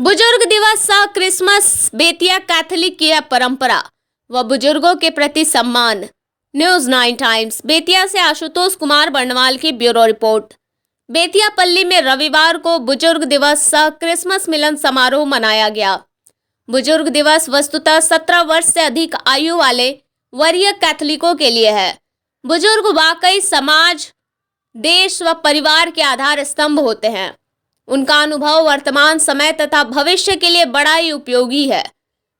बुजुर्ग दिवस सह क्रिसमस बेतिया कैथोलिक की है परंपरा व बुजुर्गों के प्रति सम्मान। न्यूज 9 टाइम्स बेतिया से आशुतोष कुमार बर्णवाल की ब्यूरो रिपोर्ट। बेतिया पल्ली में रविवार को बुजुर्ग दिवस सह क्रिसमस मिलन समारोह मनाया गया। बुजुर्ग दिवस वस्तुतः 17 वर्ष से अधिक आयु वाले वरीय कैथोलिकों के लिए है। बुजुर्ग वाकई समाज, देश व परिवार के आधार स्तंभ होते हैं। उनका अनुभव वर्तमान समय तथा भविष्य के लिए बड़ा ही उपयोगी है।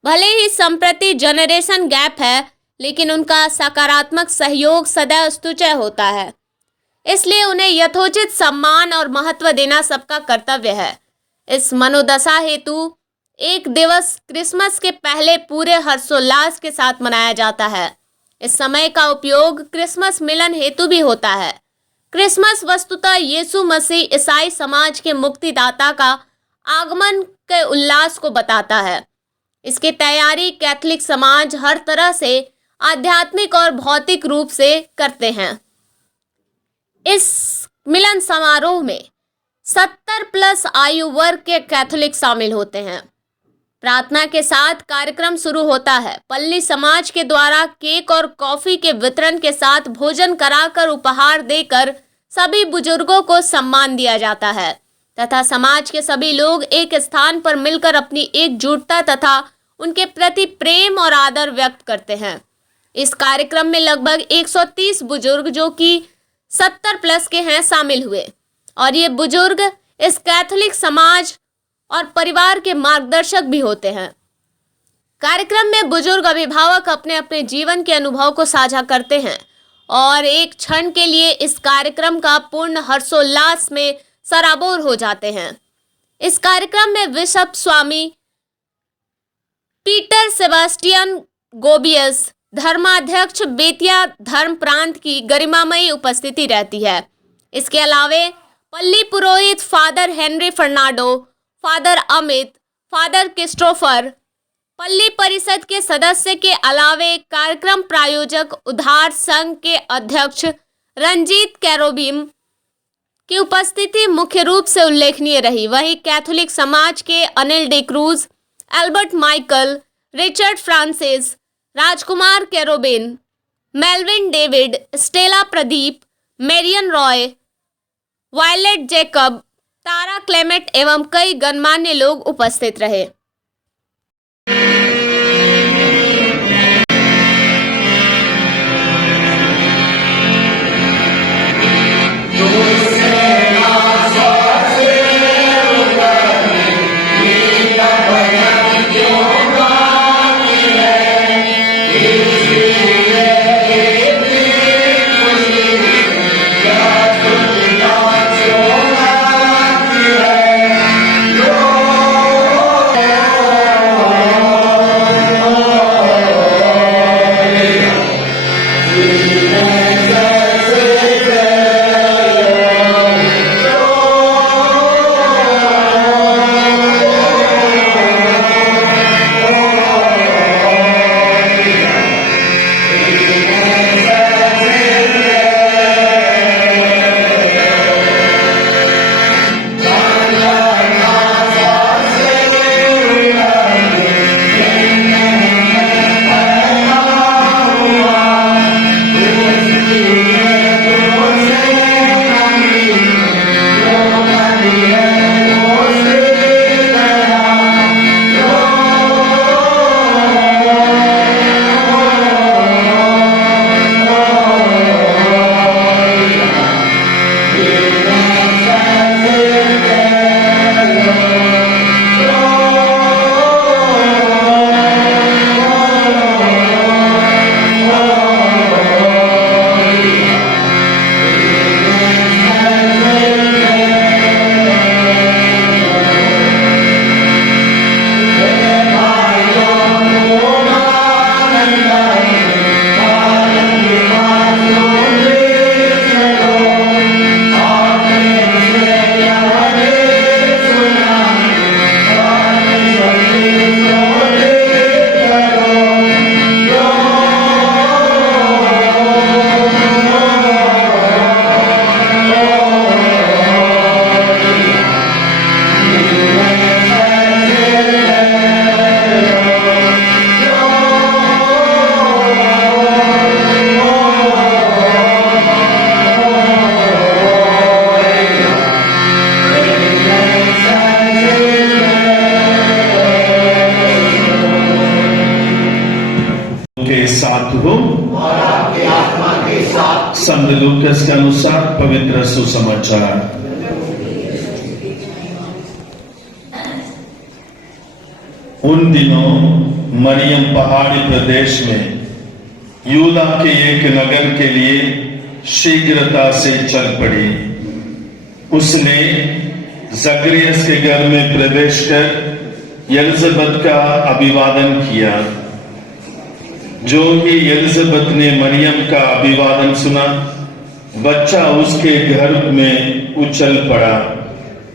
भले ही संप्रति जनरेशन गैप है, लेकिन उनका सकारात्मक सहयोग सदैव स्तुत्य होता है। इसलिए उन्हें यथोचित सम्मान और महत्व देना सबका कर्तव्य है। इस मनोदशा हेतु एक दिवस क्रिसमस के पहले पूरे हर्षोल्लास के साथ मनाया जाता है। इस समय का उपयोग क्रिसमस मिलन हेतु भी होता है। क्रिसमस वस्तुतः यीशु मसीह ईसाई समाज के मुक्तिदाता का आगमन के उल्लास को बताता है। इसकी तैयारी कैथोलिक समाज हर तरह से आध्यात्मिक और भौतिक रूप से करते हैं। इस मिलन समारोह में 70+ आयु वर्ग के कैथोलिक शामिल होते हैं। प्रार्थना के साथ कार्यक्रम शुरू होता है। पल्ली समाज के द्वारा केक और कॉफी के वितरण के साथ भोजन कराकर उपहार देकर सभी बुजुर्गों को सम्मान दिया जाता है तथा समाज के सभी लोग एक स्थान पर मिलकर अपनी एकजुटता तथा उनके प्रति प्रेम और आदर व्यक्त करते हैं। इस कार्यक्रम में लगभग 130 बुजुर्ग जो कि 70+ के हैं शामिल हुए और ये बुजुर्ग इस कैथोलिक समाज और परिवार के मार्गदर्शक भी होते हैं। कार्यक्रम में बुजुर्ग अभिभावक अपने अपने जीवन के अनुभव को साझा करते हैं और एक क्षण के लिए इस कार्यक्रम का पूर्ण हर्षोल्लास में सराबोर हो जाते हैं। इस कार्यक्रम में बिशप स्वामी पीटर सेबास्टियन गोबियस, धर्माध्यक्ष बेतिया धर्म प्रांत की गरिमामयी उपस्थिति रहती है। इसके अलावे पल्ली पुरोहित father Henry Fernando, father Amit, father Christopher, पल्ली परिषद के सदस्य के अलावे कार्यक्रम प्रायोजक उद्धार संघ के अध्यक्ष रंजीत कैरोबिम की उपस्थिति मुख्य रूप से उल्लेखनीय रही। वहीं कैथोलिक समाज के Anil D'Cruz, Albert Michael, Richard Francis, Rajkumar Carobin, Melvin David, Stella Pradeep, Marian Roy, Violet Jacob, Tara Clement एवं कई गणमान्य लोग उपस्थित रहे। लूकस के अनुसार पवित्र सुसमाचार। उन दिनों मरियम पहाड़ी प्रदेश में यूदा के एक नगर के लिए शीघ्रता से चल पड़ी। उसने जकरियस के घर में प्रवेश कर एलिजबेथ का अभिवादन किया। जो ही एलिजबेथ ने मरियम का अभिवादन सुना, बच्चा उसके गर्भ में उछल पड़ा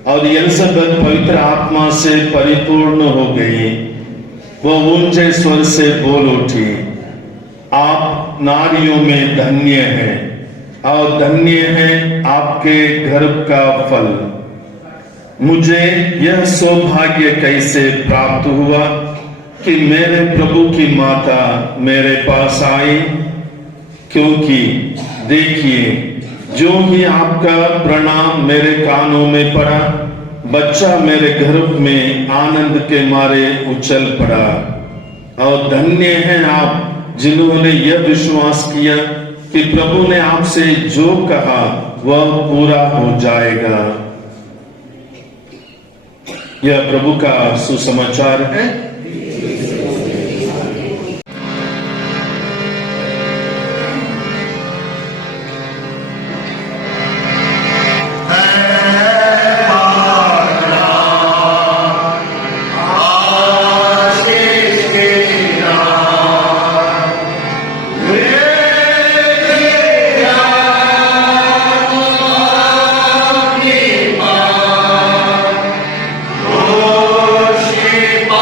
और एलिजबेथ पवित्र आत्मा से परिपूर्ण हो गई। वह ऊंचे स्वर से बोल उठी, आप नारियों में धन्य हैं और धन्य है आपके गर्भ का फल। मुझे यह सौभाग्य कैसे प्राप्त हुआ कि मेरे प्रभु की माता मेरे पास आई, क्योंकि देखिए जो ही आपका प्रणाम मेरे कानों में पड़ा, बच्चा मेरे गर्भ में आनंद के मारे उछल पड़ा। और धन्य हैं आप जिन्होंने यह विश्वास किया कि प्रभु ने आपसे जो कहा वह पूरा हो जाएगा। यह प्रभु का सुसमाचार है।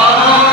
Oh,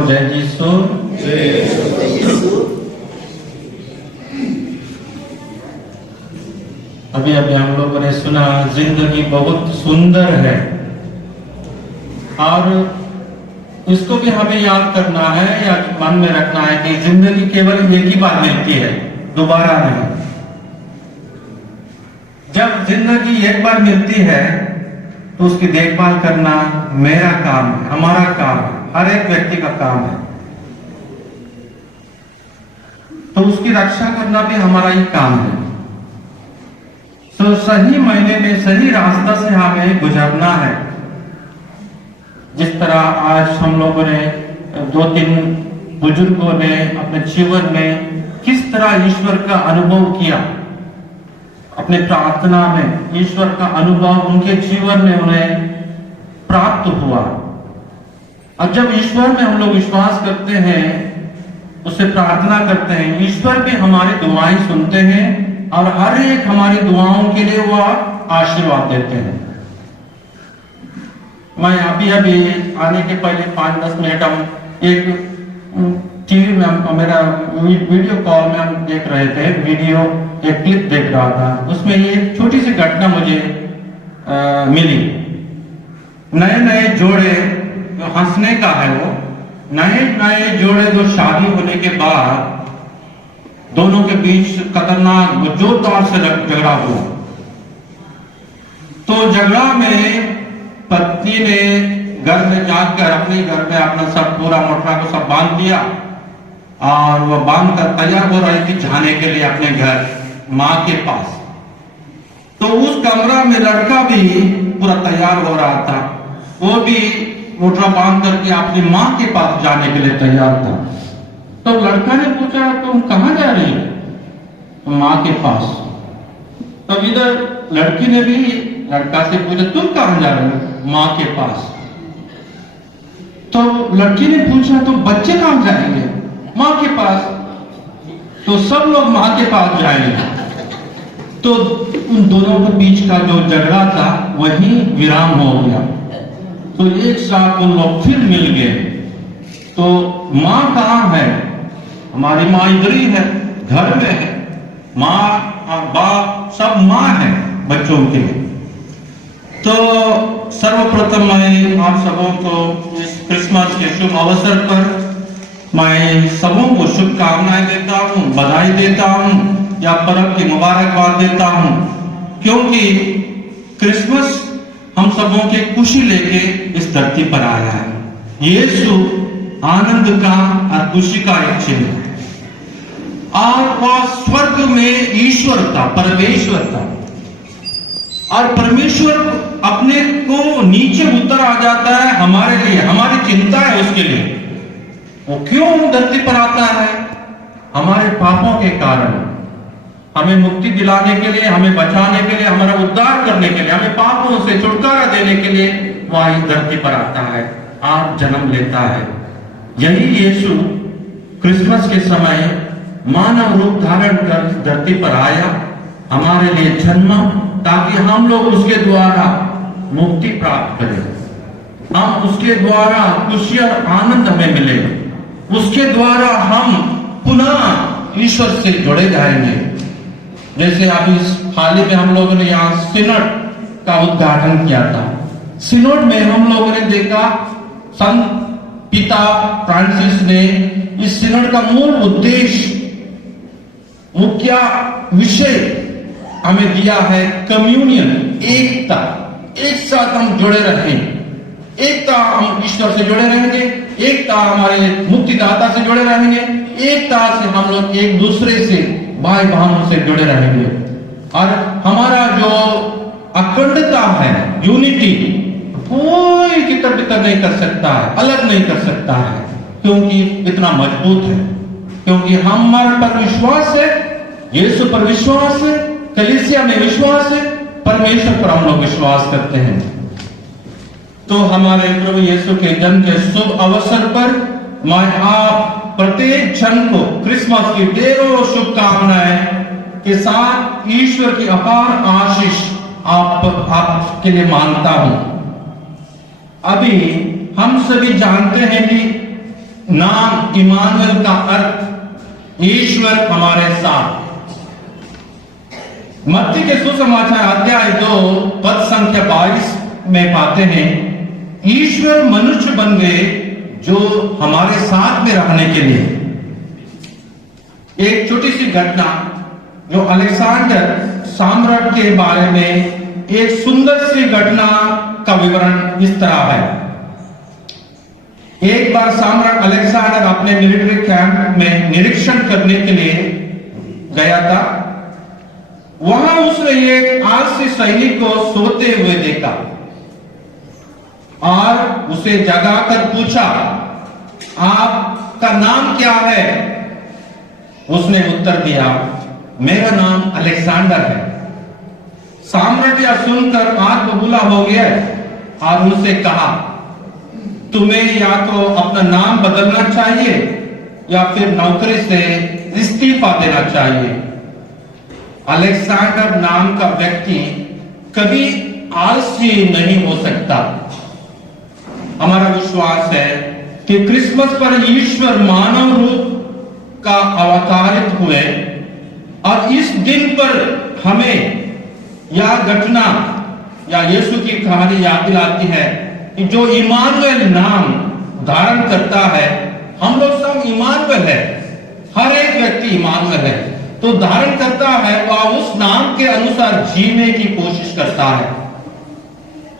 जय यीशु। अभी अभी हम लोगों ने सुना जिंदगी बहुत सुंदर है, और इसको भी हमें याद करना है या मन में रखना है कि जिंदगी केवल एक ही बार मिलती है, दोबारा नहीं। जब जिंदगी एक बार मिलती है तो उसकी देखभाल करना मेरा काम है, हमारा काम है, हर एक व्यक्ति का काम है। तो उसकी रक्षा करना भी हमारा ही काम है। तो सही मायने में सही रास्ता से हमें गुजरना है। जिस तरह आज हम लोगों ने 2-3 बुजुर्गों ने अपने जीवन में किस तरह ईश्वर का अनुभव किया, अपने प्रार्थना में ईश्वर का अनुभव उनके जीवन में उन्हें प्राप्त हुआ। और जब ईश्वर में हम लोग विश्वास करते हैं, उससे प्रार्थना करते हैं, ईश्वर भी हमारी दुआएं सुनते हैं और हर एक हमारी दुआओं के लिए वह आशीर्वाद देते हैं। मैं अभी आने के पहले 5-10 मिनट हम एक टीवी में मेरा वीडियो कॉल में हम देख रहे थे, वीडियो एक क्लिप देख रहा था। उसमें ये छोटी सी घटना मुझे मिली। नए जोड़े, हंसने का है वो, नए जोड़े जो शादी होने के बाद दोनों के बीच खतरनाक जोरदार से झगड़ा हुआ। तो झगड़ा में पत्नी ने घर में जाकर अपने घर में अपना सब पूरा मोटरा को सब बांध दिया, और वह बांध कर तैयार हो रही थी जाने के लिए अपने घर माँ के पास। तो उस कमरा में लड़का भी पूरा तैयार हो रहा था, वो भी मोटरा बांध करके अपनी माँ के पास जाने के लिए तैयार था। तो लड़का ने पूछा, तुम कहाँ जा रही हो? तो माँ के पास। तो इधर लड़की ने भी लड़का से पूछा, तुम कहाँ जा रहे हो? माँ के पास। तो लड़की ने पूछा, तो बच्चे कहाँ जाएंगे? माँ के पास। तो सब लोग माँ के पास जाएंगे। तो उन दोनों के बीच का जो झगड़ा था वही विराम हो गया। तो एक साथ उन लोग फिर मिल गए। तो माँ कहाँ है? हमारी माँ इधर ही है, घर में है। माँ और बाप सब माँ है बच्चों के लिए। तो सर्वप्रथम मैं आप सबों को इस क्रिसमस के शुभ अवसर पर मैं सबों को शुभकामनाएं देता हूँ, बधाई देता हूँ या पर्व की मुबारकबाद देता हूँ, क्योंकि क्रिसमस हम सबों के खुशी लेके इस धरती पर आया है। यीशु आनंद का और खुशी का एक चिन्ह है, और वह स्वर्ग में ईश्वर था, परमेश्वर था, और परमेश्वर अपने को नीचे उतर आ जाता है हमारे लिए, हमारी चिंता है उसके लिए। वो क्यों धरती पर आता है? हमारे पापों के कारण, हमें मुक्ति दिलाने के लिए, हमें बचाने के लिए, हमारा उद्धार करने के लिए, हमें पापों से छुटकारा देने के लिए वह इस धरती पर आता है और जन्म लेता है। यही यीशु क्रिसमस के समय मानव रूप धारण कर धरती पर आया, हमारे लिए जन्मा, ताकि हम लोग उसके द्वारा मुक्ति प्राप्त करें, हम उसके द्वारा खुशी और आनंद हमें मिले, उसके द्वारा हम पुनः ईश्वर से जुड़े जाएंगे। जैसे अभी इस हाल ही में हम लोगों ने यहाँ सिनोड का उद्घाटन किया था। सिनोड में हम लोगों ने देखा संत पिता फ्रांसिस ने इस सिनोड का मूल उद्देश्य, मुख्य विषय हमें दिया है कम्युनियन, एकता। एक साथ हम जुड़े रहें, एकता हम ईश्वर से जुड़े रहेंगे, एकता हमारे मुक्तिदाता से जुड़े रहेंगे, एकता से हम लोग एक दूसरे से भाई बहनों से जुड़े रहेंगे, और हमारा जो अखंडता है, यूनिटी, कोई कितर बितर नहीं कर सकता है, अलग नहीं कर सकता है, क्योंकि इतना मजबूत है, क्योंकि हमारे पर विश्वास है, यीशु पर विश्वास है, कलीसिया में विश्वास है, परमेश्वर पर हम लोग विश्वास करते हैं। तो हमारे प्रभु यीशु के जन्म के शुभ अवसर पर मैं आप प्रत्येक जन को क्रिसमस की ढेरों शुभकामनाएं के साथ ईश्वर की अपार आशीष आपके लिए मांगता हूं। अभी हम सभी जानते हैं कि नाम इमानुएल का अर्थ ईश्वर हमारे साथ। मत्ती के सुसमाचार अध्याय 2 पद संख्या 22 में पाते हैं, ईश्वर मनुष्य बन गए जो हमारे साथ में रहने के लिए। एक छोटी सी घटना जो अलेक्जेंडर सम्राट के बारे में एक सुंदर सी घटना का विवरण इस तरह है। एक बार सम्राट अलेक्जेंडर अपने मिलिट्री कैंप में निरीक्षण करने के लिए गया था। वहां उसने एक आलसी सैनिक को सोते हुए देखा और उसे जगाकर पूछा, आपका नाम क्या है? उसने उत्तर दिया, मेरा नाम अलेक्जेंडर है। सम्राट यह सुनकर आंख बबूला हो गया और उससे कहा, तुम्हें या तो अपना नाम बदलना चाहिए या फिर नौकरी से इस्तीफा देना चाहिए। अलेक्जेंडर नाम का व्यक्ति कभी आलसी नहीं हो सकता। हमारा विश्वास है कि क्रिसमस पर ईश्वर मानव रूप का अवतारित हुए और इस दिन पर हमें यह घटना या यीशु की कहानी याद दिलाती है कि जो इमानुएल नाम धारण करता है, हम लोग सब इमानुएल है, हर एक व्यक्ति इमानुएल है, तो धारण करता है वह उस नाम के अनुसार जीने की कोशिश करता है।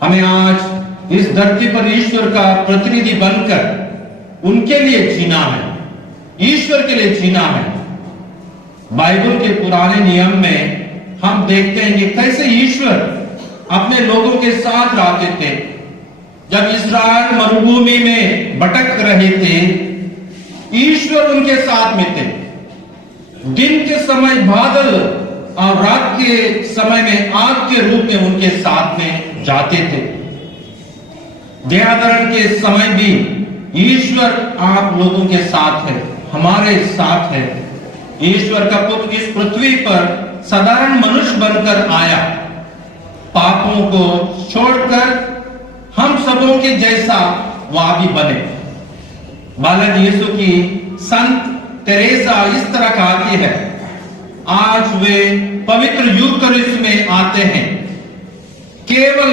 हमें आज इस धरती पर ईश्वर का प्रतिनिधि बनकर उनके लिए जीना है, ईश्वर के लिए जीना है। बाइबल के पुराने नियम में हम देखते हैं कि कैसे ईश्वर अपने लोगों के साथ रहते थे। जब इस्राएल मरुभूमि में भटक रहे थे, ईश्वर उनके साथ में थे। दिन के समय बादल और रात के समय में आग के रूप में उनके साथ में जाते थे। देहाधरण के समय भी ईश्वर आप लोगों के साथ है, हमारे साथ है। ईश्वर का पुत्र इस पृथ्वी पर साधारण मनुष्य बनकर आया, पापों को छोड़कर हम सबों के जैसा वह भी बने। बालक यीशु की संत तेरेसा इस तरह कहती है, आज वे पवित्र यूकरिस्ट में आते हैं केवल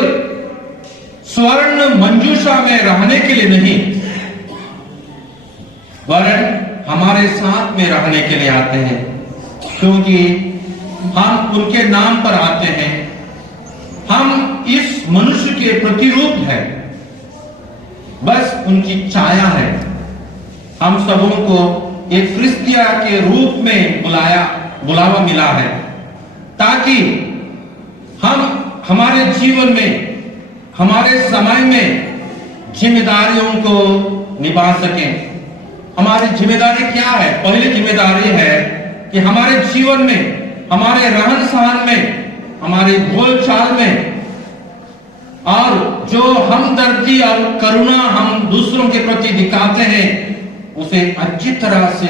स्वर्ण मंजूषा में रहने के लिए नहीं, वरन हमारे साथ में रहने के लिए आते हैं, क्योंकि हम उनके नाम पर आते हैं। हम इस मनुष्य के प्रतिरूप है, बस उनकी छाया है। हम सबों को एक क्रिस्तिया के रूप में बुलावा मिला है, ताकि हम हमारे जीवन में, हमारे समय में जिम्मेदारियों को निभा सकें। हमारी जिम्मेदारी क्या है? पहली जिम्मेदारी है कि हमारे जीवन में, हमारे रहन सहन में, हमारी बोलचाल में और जो हमदर्दी और करुणा हम दूसरों के प्रति दिखाते हैं, उसे अच्छी तरह से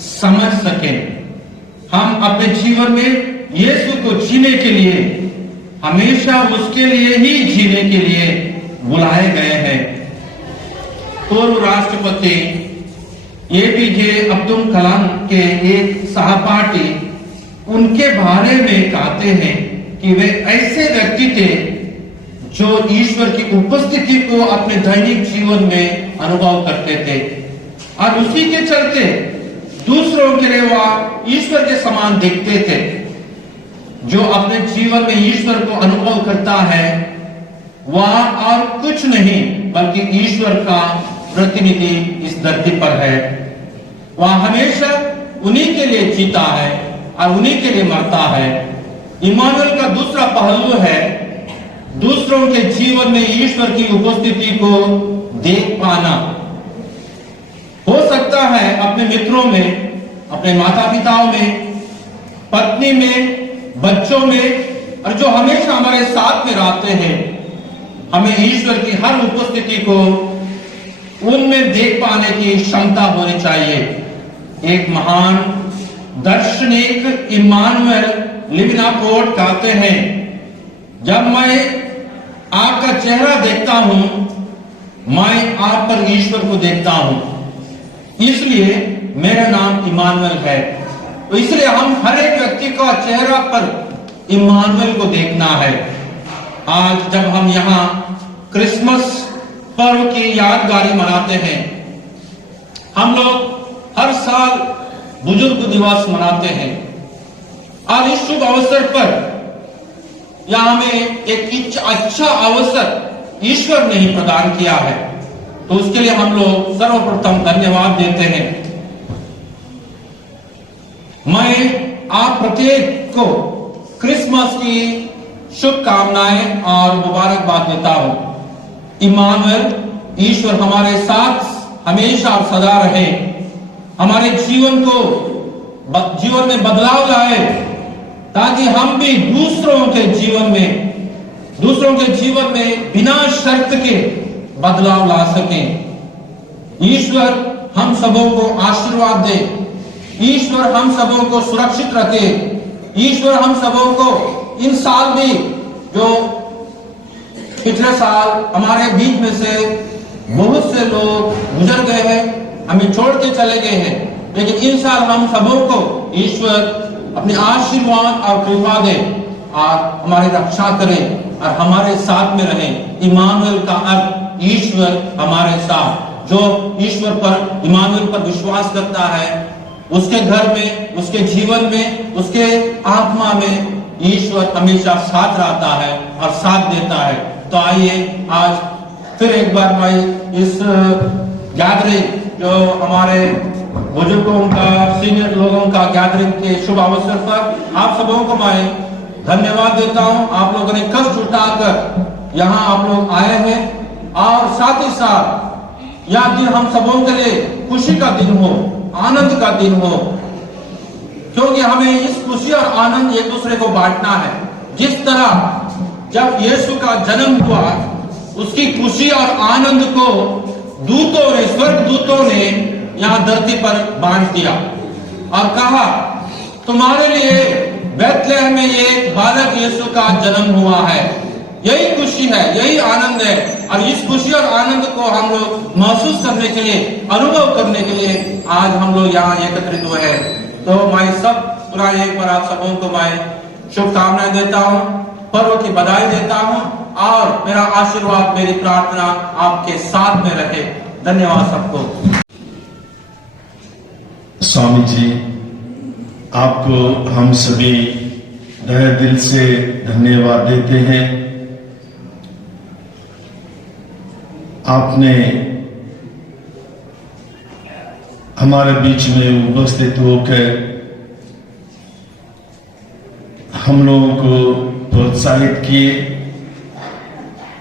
समझ सकें। हम अपने जीवन में यीशु को जीने के लिए, हमेशा उसके लिए ही जीने के लिए बुलाए गए हैं। पूर्व राष्ट्रपति एपीजे अब्दुल कलाम के एक सहपाठी उनके बारे में कहते हैं कि वे ऐसे व्यक्ति थे जो ईश्वर की उपस्थिति को अपने दैनिक जीवन में अनुभव करते थे और उसी के चलते दूसरों के लिए वह ईश्वर के समान देखते थे। जो अपने जीवन में ईश्वर को अनुभव करता है, वह और कुछ नहीं बल्कि ईश्वर का प्रतिनिधि इस धरती पर है। वह हमेशा उन्हीं के लिए जीता है और उन्हीं के लिए मरता है। इमानुएल का दूसरा पहलू है दूसरों के जीवन में ईश्वर की उपस्थिति को देख पाना। हो सकता है अपने मित्रों में, अपने माता पिताओं में, पत्नी में, बच्चों में, और जो हमेशा हमारे साथ में रहते हैं, हमें ईश्वर की हर उपस्थिति को उनमें देख पाने की क्षमता होनी चाहिए। एक महान दार्शनिक इमानुएल लिविनापोर्ट कहते हैं, जब मैं आपका चेहरा देखता हूं, मैं आप पर ईश्वर को देखता हूं। इसलिए मेरा नाम इमानुएल है। तो इसलिए हम हर एक व्यक्ति का चेहरा पर इमानुएल को देखना है। आज जब हम यहाँ क्रिसमस पर्व की यादगारी मनाते हैं, हम लोग हर साल बुजुर्ग दिवस मनाते हैं और इस शुभ अवसर पर या हमें एक अच्छा अवसर ईश्वर ने ही प्रदान किया है, तो उसके लिए हम लोग सर्वप्रथम धन्यवाद देते हैं। मैं आप प्रत्येक को क्रिसमस की शुभकामनाएं और मुबारकबाद देता हूं। इमानुएल, ईश्वर हमारे साथ हमेशा और सदा रहे, हमारे जीवन में बदलाव लाए, ताकि हम भी दूसरों के जीवन में बिना शर्त के बदलाव ला सकें। ईश्वर हम सबों को आशीर्वाद दे, ईश्वर हम सबों को सुरक्षित रखे, ईश्वर हम सबों को इन साल भी, जो पिछले साल हमारे बीच में से बहुत से लोग गुजर गए हैं, हमें छोड़ के चले गए हैं, लेकिन इन साल हम सबों को ईश्वर अपने आशीर्वाद और कृपा दे और हमारी रक्षा करें और हमारे साथ में रहे। इमानुएल का अर्थ ईश्वर हमारे साथ। जो ईश्वर पर, इमानुएल पर विश्वास करता है, उसके घर में, उसके जीवन में, उसके आत्मा में ईश्वर हमेशा साथ रहता है और साथ देता है। तो आइए आज फिर एक बार भाई इस गैदरिंग, जो हमारे बुजुर्गों का, सीनियर लोगों का गैदरिंग के शुभ अवसर पर आप सबों को मैं धन्यवाद देता हूं। आप लोगों ने कष्ट उठाकर यहाँ आप लोग आए हैं और साथ ही साथ यह दिन हम सबों के लिए खुशी का दिन हो, आनंद का दिन हो, क्योंकि हमें इस खुशी और आनंद एक दूसरे को बांटना है। जिस तरह जब यीशु का जन्म हुआ, उसकी खुशी और आनंद को दूतों ने, स्वर्ग दूतों ने यहाँ धरती पर बांट दिया और कहा, तुम्हारे लिए बैतलहम में एक बालक यीशु का जन्म हुआ है। यही खुशी है, यही आनंद है, और इस खुशी और आनंद को हम लोग महसूस करने के लिए, अनुभव करने के लिए आज हम लोग यहाँ एकत्रित हुए हैं। तो मैं सब पूरा एक बार आप सबों को मैं शुभकामनाएं देता हूँ, पर्व की बधाई देता हूँ और मेरा आशीर्वाद, मेरी प्रार्थना आपके साथ में रहे। धन्यवाद सबको। स्वामी जी, आपको हम सभी तहे दिल से धन्यवाद देते हैं। आपने हमारे बीच में उपस्थित होकर हम लोगों को प्रोत्साहित किए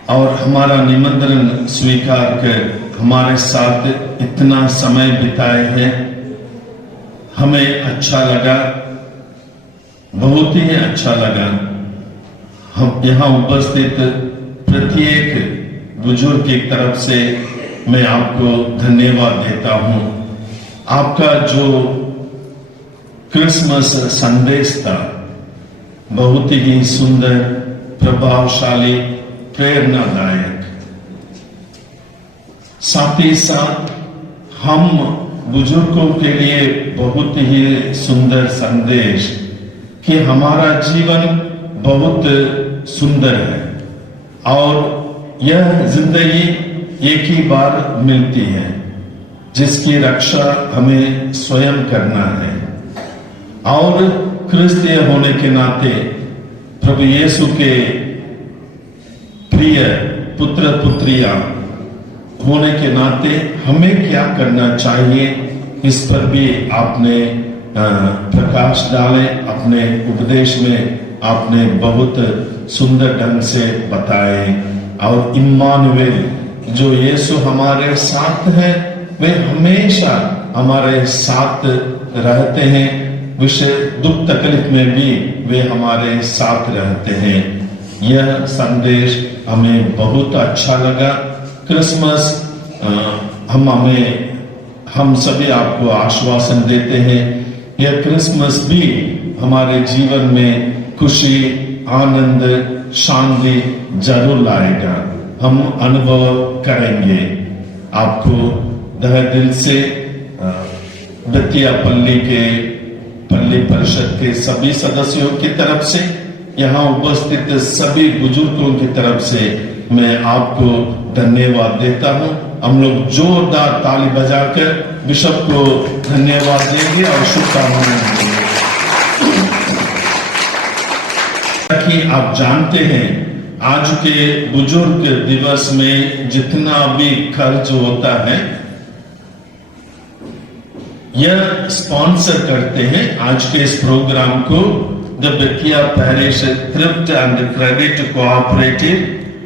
और हमारा निमंत्रण स्वीकार कर हमारे साथ इतना समय बिताए हैं। हमें अच्छा लगा, बहुत ही अच्छा लगा। हम यहाँ उपस्थित प्रत्येक बुजुर्ग की तरफ से मैं आपको धन्यवाद देता हूँ। आपका जो क्रिसमस संदेश था बहुत ही सुंदर, प्रभावशाली, प्रेरणादायक। साथ ही साथ हम बुजुर्गों के लिए बहुत ही सुंदर संदेश कि हमारा जीवन बहुत सुंदर है और यह जिंदगी एक ही बार मिलती है, जिसकी रक्षा हमें स्वयं करना है। और क्रिस्तीय होने के नाते, प्रभु यीशु के प्रिय पुत्र पुत्रियां होने के नाते हमें क्या करना चाहिए, इस पर भी आपने प्रकाश डाले। अपने उपदेश में आपने बहुत सुंदर ढंग से बताए। और इम्मानुएल, जो यीशु हमारे साथ है, वे हमेशा हमारे साथ रहते हैं। विषय दुख तकलीफ में भी वे हमारे साथ रहते हैं। यह संदेश हमें बहुत अच्छा लगा। क्रिसमस हम सभी आपको आश्वासन देते हैं, यह क्रिसमस भी हमारे जीवन में खुशी, आनंद, शांति जरूर लाएगा। हम अनुभव करेंगे। आपको तहे दिल से बेतिया पल्ली के पल्ली परिषद के सभी सदस्यों की तरफ से, यहाँ उपस्थित सभी बुजुर्गों की तरफ से मैं आपको धन्यवाद देता हूँ। हम लोग जोरदार ताली बजाकर बिशप को धन्यवाद देंगे और शुभकामनाएं देंगे। कि आप जानते हैं आज के बुजुर्ग दिवस में जितना भी खर्च होता है यह स्पॉन्सर करते हैं आज के इस प्रोग्राम को the Bettiah parish thrift and credit cooperative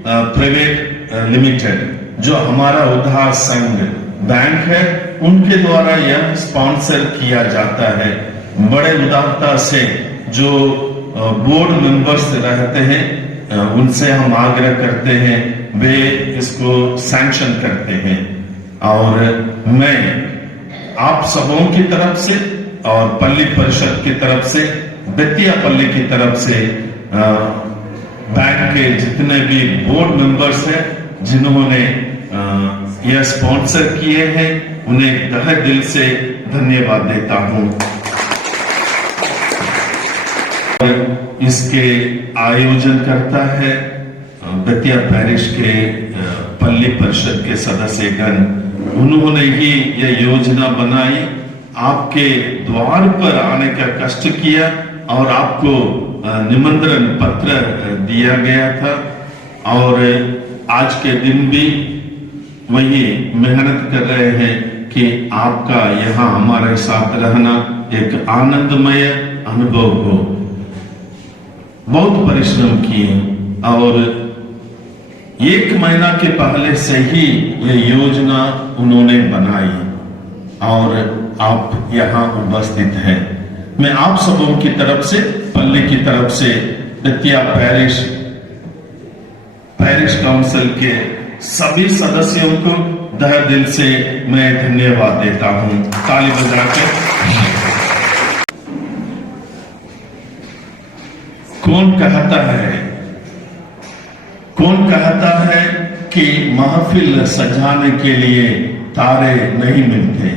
private limited, जो हमारा उधार संघ बैंक है, उनके द्वारा यह स्पॉन्सर किया जाता है। बड़े उदारता से जो बोर्ड मेंबर्स रहते हैं उनसे हम आग्रह करते हैं वे इसको सैंक्शन करते हैं। और मैं आप सबों की तरफ से और पल्ली परिषद की तरफ से, बेतिया पल्ली की तरफ से बैंक के जितने भी बोर्ड मेंबर्स हैं जिन्होंने यह स्पॉन्सर किए हैं उन्हें तहे दिल से धन्यवाद देता हूं। इसके आयोजन करता है बेतिया पैरिश के पल्ली परिषद के सदस्यगण, उन्होंने ही यह योजना बनाई, आपके द्वार पर आने का कष्ट किया और आपको निमंत्रण पत्र दिया गया था और आज के दिन भी वही मेहनत कर रहे हैं कि आपका यहाँ हमारे साथ रहना एक आनंदमय अनुभव हो। बहुत परिश्रम किए और 1 महीना के पहले से ही ये योजना उन्होंने बनाई और आप यहाँ उपस्थित हैं। मैं आप सबों की तरफ से, पल्ली की तरफ से, बेतिया पैरिश काउंसिल के सभी सदस्यों को तहे दिल से मैं धन्यवाद देता हूं। ताली बजाकर। कौन कहता है कि महफिल सजाने के लिए तारे नहीं मिलते?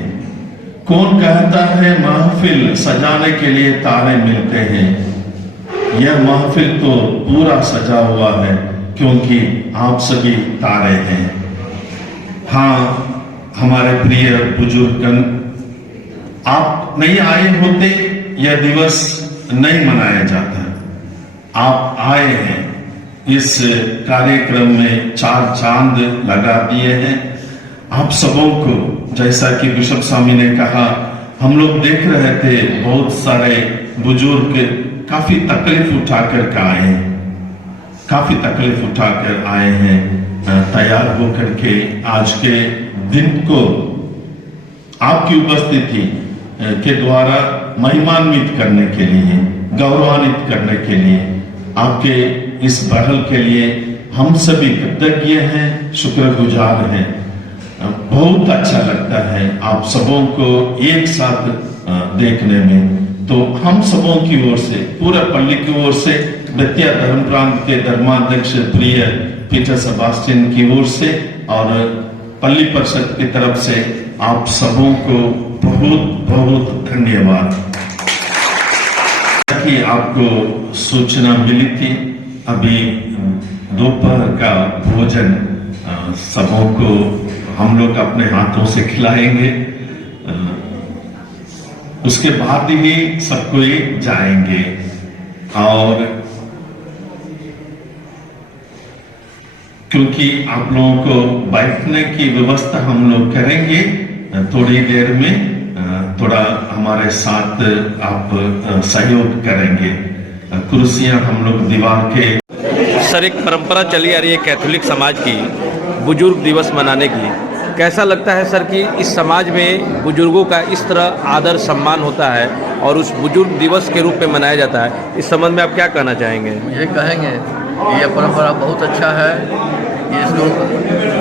कौन कहता है महफिल सजाने के लिए तारे मिलते हैं? यह महफिल तो पूरा सजा हुआ है क्योंकि आप सभी तारे हैं। हाँ हमारे प्रिय बुजुर्गन, आप नहीं आए होते यह दिवस नहीं मनाया जाता। आप आए हैं, इस कार्यक्रम में 4 चांद लगा दिए हैं। आप सबों को, जैसा कि बिशप स्वामी ने कहा, हम लोग देख रहे थे बहुत सारे बुजुर्ग काफी तकलीफ उठाकर आए हैं, तैयार होकर के आज के दिन को आपकी उपस्थिति के द्वारा महिमान्वित करने के लिए, गौरवान्वित करने के लिए, आपके इस पहल के लिए हम सभी कृतज्ञ हैं, शुक्रगुजार हैं। बहुत अच्छा लगता है आप सबों को एक साथ देखने में। तो हम सबों की ओर से, पूरा पल्ली की ओर से, बेतिया धर्म प्रांत के धर्माध्यक्ष प्रिय पीटर सेबास्टियन की ओर से और पल्ली परिषद की तरफ से आप सबों को बहुत बहुत धन्यवाद। कि आपको सूचना मिली थी, अभी दोपहर का भोजन सबों को हम लोग अपने हाथों से खिलाएंगे, उसके बाद ही सब कोई जाएंगे और क्योंकि आप लोगों को बैठने की व्यवस्था हम लोग करेंगे थोड़ी देर में, थोड़ा हमारे साथ आप सहयोग करेंगे। कुर्सियां हम लोग दीवार के। सर, एक परंपरा चली आ रही है कैथोलिक समाज की बुजुर्ग दिवस मनाने की, कैसा लगता है सर कि इस समाज में बुजुर्गों का इस तरह आदर सम्मान होता है और उस बुजुर्ग दिवस के रूप में मनाया जाता है? इस संबंध में आप क्या कहना चाहेंगे? ये कहेंगे कि यह परंपरा बहुत अच्छा है, इसको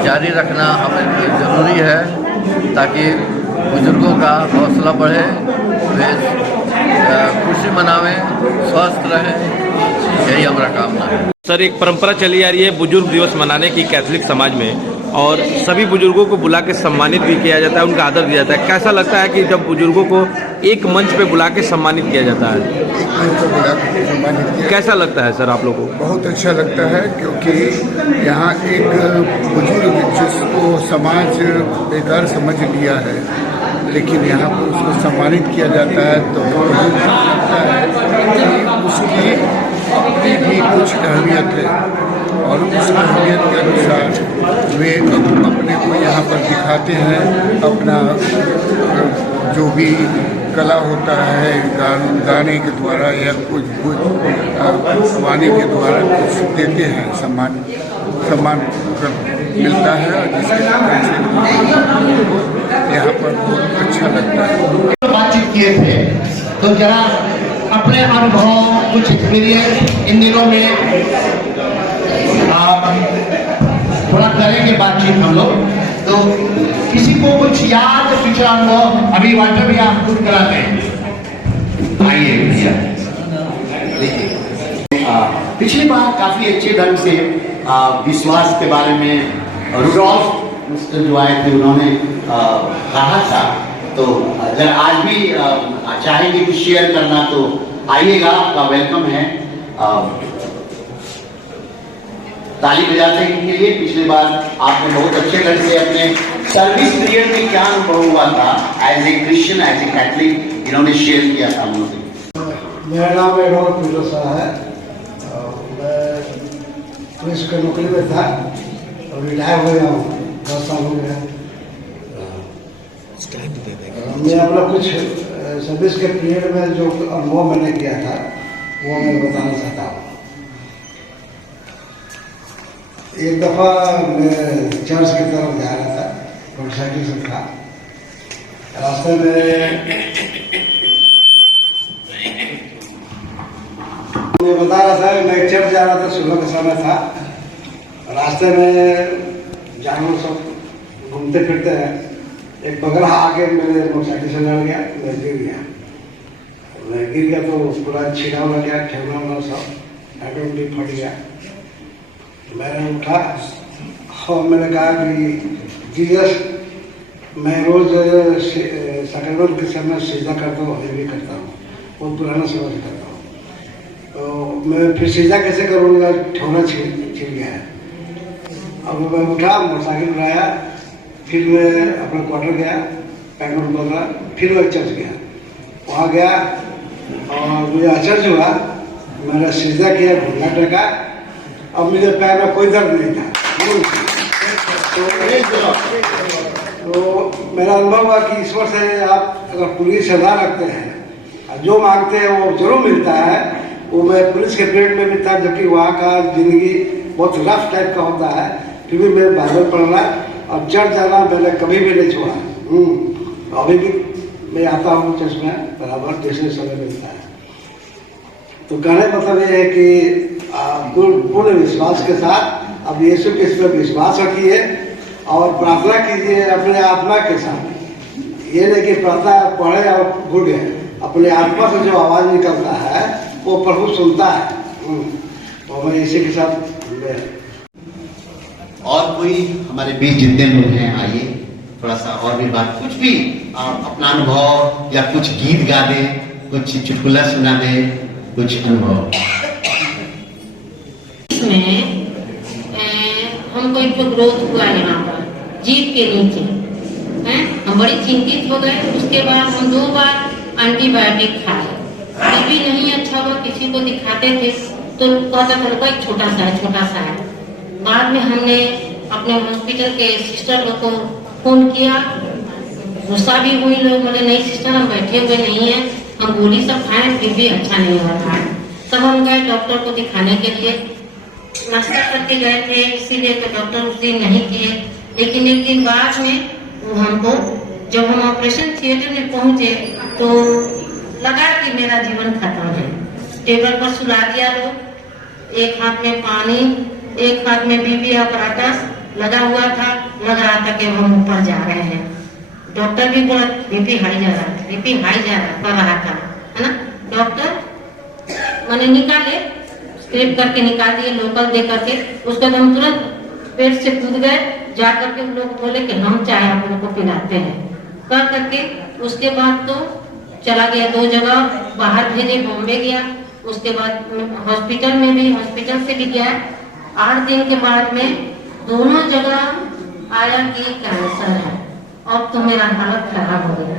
जारी रखना हमें लिए ज़रूरी है ताकि बुजुर्गों का हौसला बढ़े, वे खुशी मनावें, स्वस्थ रहें, यही हमारा कामना है। सर, एक परंपरा चली आ रही है बुजुर्ग दिवस मनाने की कैथोलिक समाज में, और सभी बुजुर्गों को बुला के सम्मानित भी किया जाता है, उनका आदर दिया जाता है। कैसा लगता है कि जब बुजुर्गों को एक मंच पे बुला के सम्मानित किया जाता है? एक मंच पर बुला के सम्मानित किया, कैसा लगता है सर आप लोगों को? बहुत अच्छा लगता है, क्योंकि यहाँ एक बुजुर्ग जिसको समाज बेकार समझ लिया है, लेकिन यहाँ पर उसको सम्मानित किया जाता है तो बहुत लगता है कि उसकी अपनी भी कुछ अहमियत है और उस अहमियत के अनुसार वे अपने को यहाँ पर दिखाते हैं। अपना जो भी कला होता है गाने के द्वारा या कुछ वाणी के द्वारा कुछ देते हैं, सम्मान मिलता है और जिसके कारण से यहाँ पर बहुत अच्छा लगता है। बातचीत किए थे तो जरा अपने अनुभव कुछ एक्सपीरियंस इन दिनों में थोड़ा करेंगे बातचीत हम लोग। तो किसी को कुछ याद पिछला अनुभव अभी वाटर भी आप खुद कराते हैं, आइए भैया देखिए। पिछली बार काफी अच्छे ढंग से विश्वास के बारे में रुडोल्फ जो आए थे उन्होंने कहा था, तो अगर आज भी चाहेंगे कि शेयर करना तो आइएगा, आपका वेलकम है। ताली बजाते हैं इनके लिए। पिछली बार आपने बहुत अच्छे ढंग से अपने सर्विस पीरियड में क्या अनुभव हुआ था as a Christian, as a Catholic, इन्होंने शेयर किया था हम लोग। मेरा नाम एडोल्फ पिलोसा है। मैं पुलिस की नौकरी में था और रिटायर हो गया हूँ, 10 साल हो गया। मैं अपना कुछ सर्विस के पीरियड में जो अनुभव मैंने किया था वो मैं बताना चाहता हूँ। एक दफ़ा मैं चर्च की तरफ जा रहा था, मोटरसाइकिल से था। रास्ते में मैं बता रहा था मैं चर्च जा रहा था, सुबह का समय था। रास्ते में जानवर सब घूमते फिरते हैं। एक बगल आके मेरे मोटरसाइकिल से लड़ गया, मैं गिर गया। मैं गिर गया तो पूरा छिड़ा लग गया, ठेवना सब हेडों भी फट गया। मैंने उठा और मैंने कहा कि जीसस, मैं रोज सकरवन के समय सीधा करता हूँ, अभी भी करता हूँ, बहुत पुराना समय से करता हूँ। तो मैं फिर सीधा कैसे करूँगा, ठेवना छिड़ गया है। अब मैं उठा, मोटरसाइकिल उठाया, फिर मैं अपना क्वार्टर गया, पैनल बदला, फिर मैं चर्च गया। वहाँ गया और मुझे आश्चर्य हुआ, मैंने सीधा किया, घुटना टेका, अब मुझे पैर में कोई दर्द नहीं था। तो मेरा अनुभव हुआ कि ईश्वर से आप अगर पूरी सलाह रखते हैं, जो मांगते हैं वो जरूर मिलता है। वो मैं पुलिस के पीरियड में भी था, जबकि वहाँ का जिंदगी बहुत रफ टाइप का होता है, फिर भी मैं बाइबल पढ़ना और चर्च जाना मैंने कभी भी नहीं छोड़ा। अभी भी मैं आता हूँ चर्च में बराबर, जैसे समय मिलता है। तो कहने मतलब ये है कि पूर्ण विश्वास के साथ अब यीशु के इस पर विश्वास रखिए और प्रार्थना कीजिए अपने आत्मा के साथ। ये नहीं कि प्रार्थना पढ़े और भूल गए, अपने आत्मा से जो आवाज़ निकलता है वो प्रभु सुनता है। तो मैं इसी के साथ और कोई हमारे बीच जितने लोग हैं, आइए थोड़ा सा और भी बात, कुछ भी अपना अनुभव या कुछ गीत गा दे, कुछ चुटकुला सुना दे, कुछ अनुभव। इसमें हमको एक तो ग्रोथ हुआ यहाँ पर जीप के नीचे हैं, हम बड़ी चिंतित हो गए। उसके बाद हम 2 बार एंटीबायोटिक खाए, फिर भी नहीं अच्छा हुआ। किसी को दिखाते थे तो कहता था कोई छोटा सा है। बाद में हमने अपने हॉस्पिटल के सिस्टर लोग को फोन किया, गुस्सा भी हुई लोग, बोले नहीं सिस्टर हम बैठे हुए नहीं हैं, हम गोली सब खाएं फिर भी अच्छा नहीं हो रहा है। तब हम गए डॉक्टर को दिखाने के लिए, नाश्ता करके गए थे, इसीलिए तो डॉक्टर उस दिन नहीं किए। लेकिन एक दिन बाद में वो हमको, जब हम ऑपरेशन थिएटर में पहुंचे तो लगा कि मेरा जीवन खत्म है। टेबल पर सुला दिया लोग, एक हाथ में पानी, एक हाथ में बीपी अपराटस लगा हुआ था, लग रहा था कि हम ऊपर जा रहे हैं। डॉक्टर भी बोला बीपी हाई जा रहा था, बीपी हाई जा रहा था, है ना। डॉक्टर मैंने निकाले, स्क्रिप्ट करके निकाल दिए, लोकल दे करके। उसके बाद हम तुरंत पेट से कूद गए जा करके उन लोग बोले कि हम चाय आप लोग को पिलाते हैं, कर करके उसके बाद तो चला गया 2 जगह बाहर भेजे, बॉम्बे गया, उसके बाद हॉस्पिटल में भी, हॉस्पिटल से भी गया। 8 दिन के बाद में दोनों जगह आया कि कैंसर है, अब तो मेरा हालत खराब हो गया।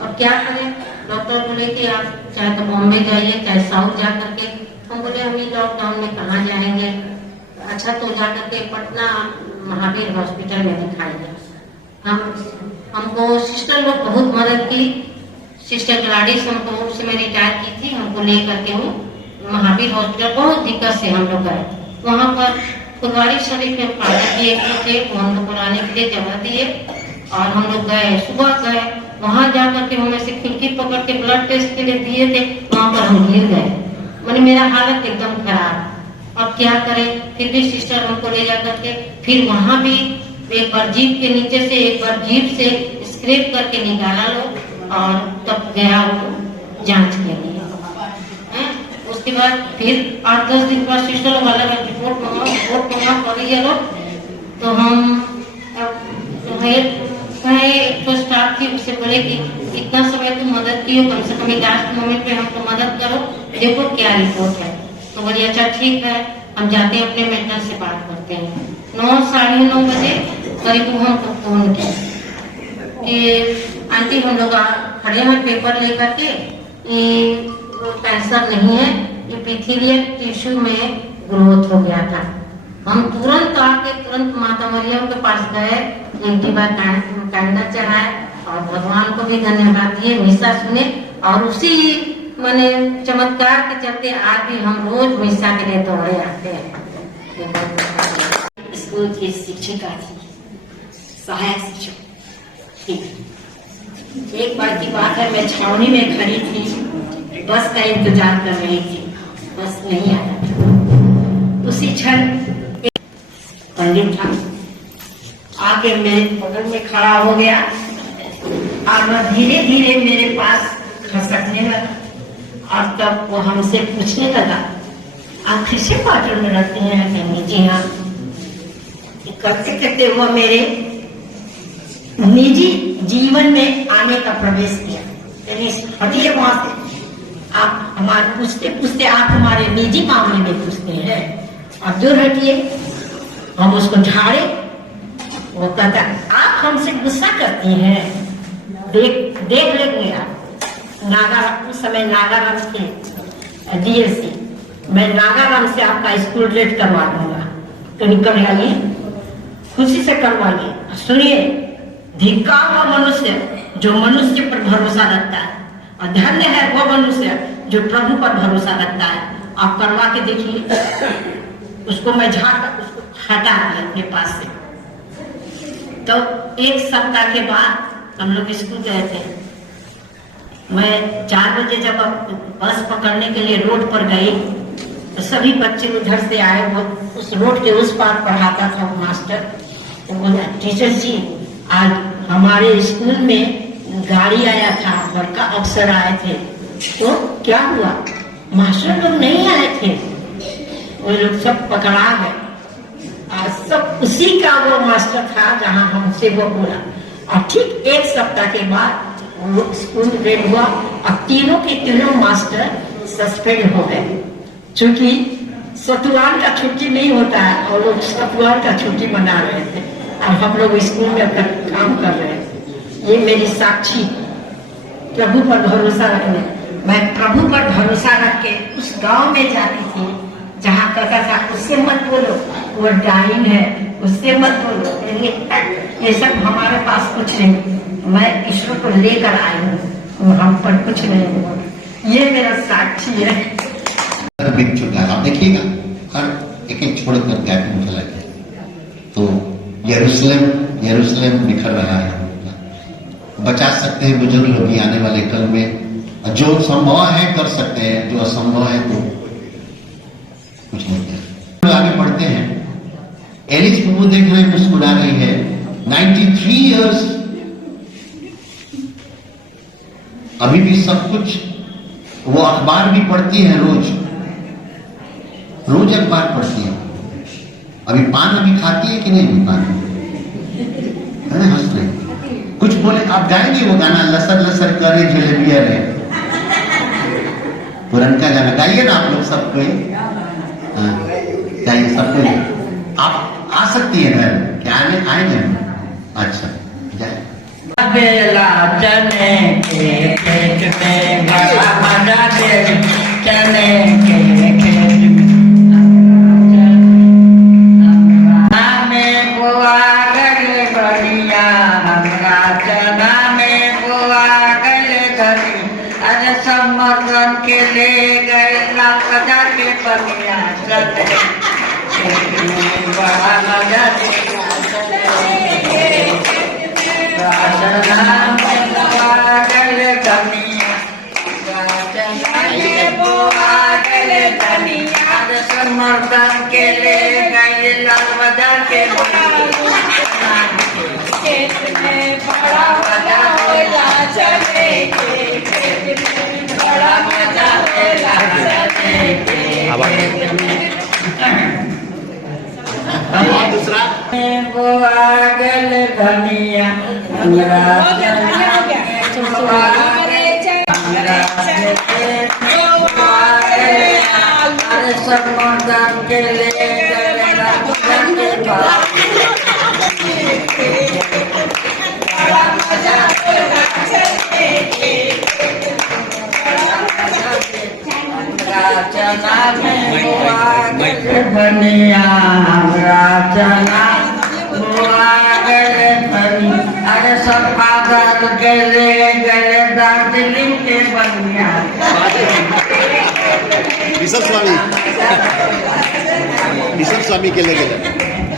और क्या करें, डॉक्टर बोले कि आप चाहे तो बॉम्बे जाइए चाहे साउथ जा करके। हम बोले हम लॉकडाउन में कहाँ जाएंगे, अच्छा तो जा करके पटना महावीर हॉस्पिटल में दिखाइए। हमको सिस्टर लोग बहुत मदद की, सिस्टर ग्लाडिस हमको उससे मैं रिटायर की थी, हमको ले करके वो महावीर हॉस्पिटल बहुत दिक्कत से हम लोग गए। वहाँ पर फुलवारी शरीफ में फादर जी एक थे, वो हम लोग को रहने के लिए जगह दिए और हम लोग गए, सुबह गए, वहाँ जा करके हमें से खिड़की पकड़ के ब्लड टेस्ट के लिए दिए थे, वहाँ पर हम गिर गए, मैंने मेरा हालत एकदम खराब। अब क्या करें, फिर भी सिस्टर हमको ले जा करके फिर वहाँ भी एक बार जीप के नीचे से एक बार जीप से स्क्रैप करके निकाला लोग और तब गया वो जांच के लिए। उसके बाद फिर 8-10 दिन बाद सिस्टर लोग अलग अलग रिपोर्ट मंगा कर रही है लोग, तो हम तो स्टाफ थी, उससे बोले कि इतना समय तुम मदद की हो, कम से कम लास्ट मोमेंट पे हमको मदद करो, देखो क्या रिपोर्ट है। तो बोलिए अच्छा ठीक है, हम जाते हैं अपने मेंटर से बात करते हैं। 9 साढ़े 9 बजे करीब वो हमको फोन किया कि आंटी हम लोग खड़े हैं पेपर लेकर के, ये कैंसर नहीं है, ये एपिथेलियल टिश्यू में ग्रोथ हो गया था। हम तुरंत आके तुरंत माता मरियम के पास गए, कैंडल चढ़ाए और भगवान को भी धन्यवाद दिए, मिसा सुने और उसी माने चमत्कार के चलते आज भी हम रोज मिसा के लिए दौड़े आते हैं। स्कूल की शिक्षिका थी, सहायक शिक्षक थी। एक बार की बात है, मैं छावनी में खड़ी थी, बस का इंतजार कर रही थी, बस नहीं आया था। उसी क्षण पंडित था आके मेरे बगल में खड़ा हो गया और वह धीरे धीरे मेरे पास खसकने लगा और तब वो हमसे पूछने लगा, आप किसी क्वार्टर में रहते हैं? कहीं जी हाँ। करते करते वो मेरे निजी जीवन में आने का प्रवेश किया, यानी हटिए वहां से, आप हमारे पूछते पूछते आप हमारे निजी मामले में पूछते हैं और दूर हटिए। हम उसको झाड़े, वो कहता आप हमसे गुस्सा करती हैं, देख लेंगे आप। नागाराम, उस समय नागाराम के डीएससी, मैं नागाराम से आपका स्कूल रेट करवा दूंगा, तो निकल आइए, खुशी से करवाइए। सुनिए, धिक्कार वो मनुष्य जो मनुष्य पर भरोसा रखता है और धन्य है वो मनुष्य जो प्रभु पर भरोसा रखता है। आप करवा के देखिए। उसको मैं झाड़ उसको हटा दिया अपने पास से। तो 1 सप्ताह के बाद हम लोग स्कूल गए थे। मैं 4 बजे जब बस पकड़ने के लिए रोड पर गई तो सभी बच्चे उधर से आए, वो उस रोड के उस पार पढ़ाता था वो मास्टर। तो बोला, टीचर जी आज हमारे स्कूल में गाड़ी आया था, बड़का अफसर आए थे, तो क्या हुआ? मास्टर लोग नहीं आए थे, वो लोग सब पकड़ा गए। आज सब उसी का वो मास्टर था जहाँ हमसे वो बोला। और ठीक 1 सप्ताह के बाद वो स्कूल रेड हुआ और तीनों के तीनों मास्टर सस्पेंड हो गए, क्योंकि सतवार का छुट्टी नहीं होता है और लोग सतवार का छुट्टी मना रहे थे और हम लोग स्कूल में अपना काम कर रहे थे। ये मेरी साक्षी प्रभु पर भरोसा रखने। मैं प्रभु पर भरोसा रख के उस गांव में जाती थी जहाँ कहता था उससे मत बोलो, वो डाइन है, उससे मत बोलो। ये सब हमारे पास कुछ नहीं, मैं ईश्वर को लेकर आई हूँ, हम पर कुछ नहीं। ये मेरा साक्षी है। बिक चुका है, आप देखिएगा हर एक छोड़कर गैप में चला गया। तो यरूशलेम बिखर रहा है। बचा सकते हैं बुजुर्ग लोग ही आने वाले कल में, जो संभव है कर सकते हैं, जो असंभव है तो कुछ नहीं कर। आगे बढ़ते हैं। एलिस प्रभु देख रहे हैं, मुस्कुरा रही है। 93 इयर्स, अभी भी सब कुछ। वो अखबार भी पढ़ती है, रोज अखबार पढ़ती है। अभी पान अभी खाती है कि नहीं? पान अरे हंस रहे, कुछ बोले, आप गाएंगे वो गाना लसर लसर करे जलेबिया रे, पुरनका गाना गाइए ना आप लोग सब कोई। हाँ गाइए सब कोई। आप आ सकती है घर, क्या आएंगे? अच्छा जाए। बेला चने के खेत में बड़ा मजा दे, चने के खेत में बुआ गले बढ़िया, हमरा चना में बुआ गले धनी, अरे समर्थन के ले गए लाल सजा के बनिया, चने बड़ा मजा दे, समर्थन के ले गए लाल बाजार के खेत में बड़ा मजा होला, चने के खेत में बड़ा मजा होला, चने के दूसरा बुआ गल धनिया, समर्थन के ले चना में धनिया, चना बुआ गले धनी, अरे सब पागल गले गले दार्जिलिंग के बनिया। ऋषभ स्वामी के ले गए,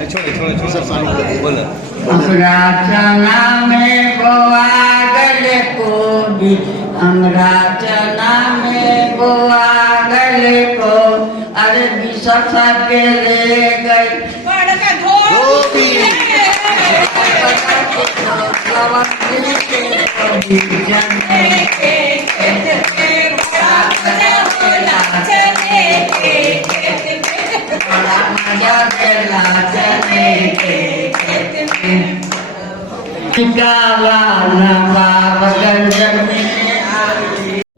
ऋषभ स्वामी बोलो। चना में बुआ गले कोबी, हमरा चना में बुआ गले को, अरे बिशप के ले गई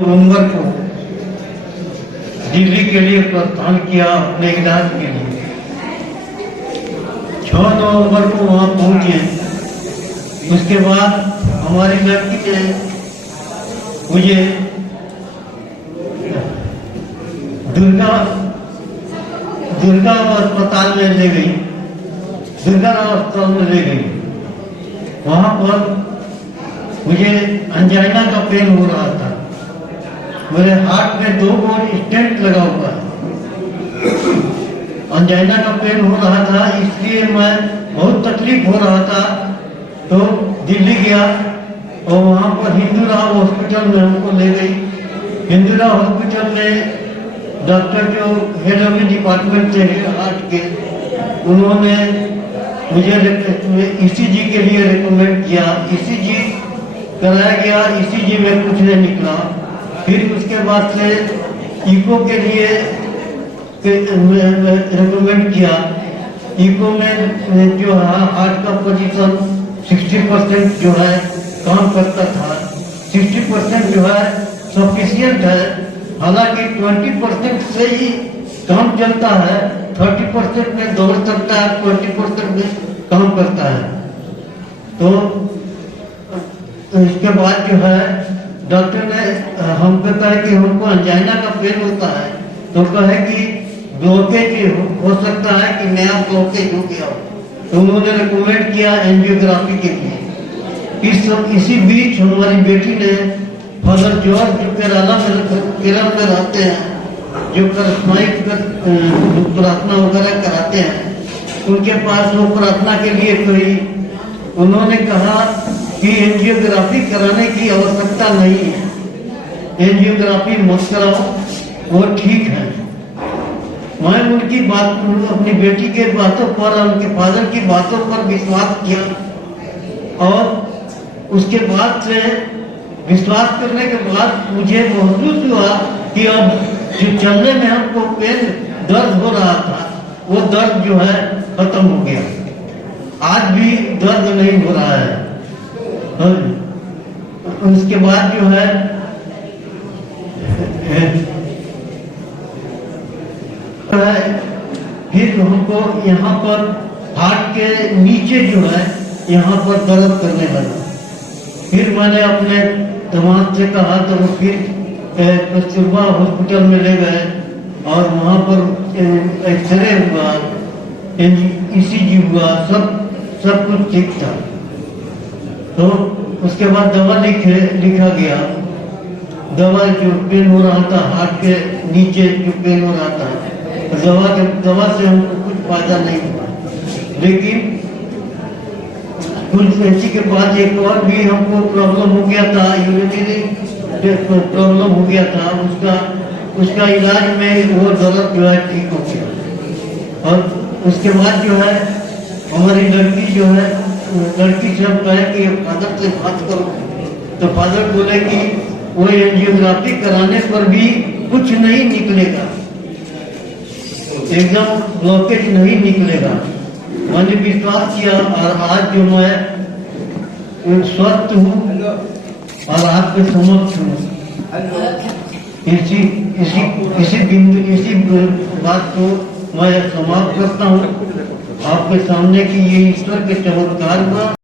नवंबर को दिल्ली के लिए प्रस्थान किया अपने इलाज के लिए। 6 नवंबर को वहाँ पहुँचे। उसके बाद हमारी लड़की ने मुझे दुर्गा अस्पताल में ले गई, दुर्गा अस्पताल में ले गई। वहाँ पर मुझे अंजाइना का पेन हो रहा था, मेरे हार्ट में 2 बोन स्टेंट लगा हुआ है, अंजाइना का पेन हो रहा था, इसलिए मैं बहुत तकलीफ हो रहा था। तो दिल्ली गया और वहाँ पर हिंदू राव हॉस्पिटल में हमको ले गई। हिंदू राव हॉस्पिटल में डॉक्टर जो हेड ऑफ डिपार्टमेंट थे हार्ट के, उन्होंने मुझे ईसीजी के लिए रिकमेंड किया। ईसीजी कराया गया, ईसीजी में कुछ नहीं निकला। फिर उसके बाद से इको के लिए रिकमेंड किया। इको में जो है हार्ट का पोजीशन 60% जो है काम करता था, 60% जो है सफिशियंट है। हालांकि 20% से ही काम चलता है, 30% में दौड़ सकता है, 20% में काम करता है। तो इसके बाद जो है डॉक्टर ने हमको कहा कि हमको अंजाइना का पेन होता है, तो कहे कि ब्लॉकेज हो सकता है कि नया ब्लॉकेज हो गया। तो उन्होंने रिकमेंड किया एंजियोग्राफी के लिए। इसी बीच हमारी बेटी ने फादर जॉर्ज जो केरल में रहते हैं, जो करिश्माइक प्रार्थना वगैरह कराते हैं, उनके पास वो प्रार्थना के लिए गई। उन्होंने कहा कि एंजियोग्राफी कराने की आवश्यकता नहीं है, एंजियोग्राफी मत कराओ, वो ठीक है। मैं उनकी बात, अपनी बेटी के बातों पर, उनके फादर की बातों पर विश्वास किया और उसके बाद से विश्वास करने के बाद मुझे महसूस हुआ कि अब जो चलने में हमको पेन दर्द हो रहा था, वो दर्द जो है खत्म हो गया। आज भी दर्द नहीं हो रहा है। और उसके बाद जो है फिर हमको यहाँ पर हार्ट के नीचे जो है यहाँ पर दर्द करने लगा। फिर मैंने अपने दिमाग से कहा तो वो फिर कस्तूरबा हॉस्पिटल में ले गए और वहाँ पर एक्सरे हुआ, ECG हुआ, सब कुछ ठीक था। तो उसके बाद दवा लिखा गया। दवा जो पेन हो रहा था हार्ट के नीचे जो पेन हो रहा था, दवा से हमको कुछ फायदा नहीं हुआ। लेकिन कुछ ऐसी के बाद एक और भी हमको प्रॉब्लम हो गया था, यूरिनरी प्रॉब्लम हो गया था। उसका इलाज में वो दर्द जो है ठीक हो गया। और उसके बाद जो है हमारी लड़की से हम कहे कि फादर से बात करो, तो फादर बोले कि वो एंजियोग्राफी कराने पर भी कुछ नहीं निकलेगा, एकदम ब्लॉकेज नहीं निकलेगा। मैंने विश्वास किया और आज जो मैं स्वस्थ हूँ और आपके समक्ष हूँ। इसी बात को मैं समाप्त करता हूँ। आपके सामने की ये ईश्वर के चमत्कार हुआ।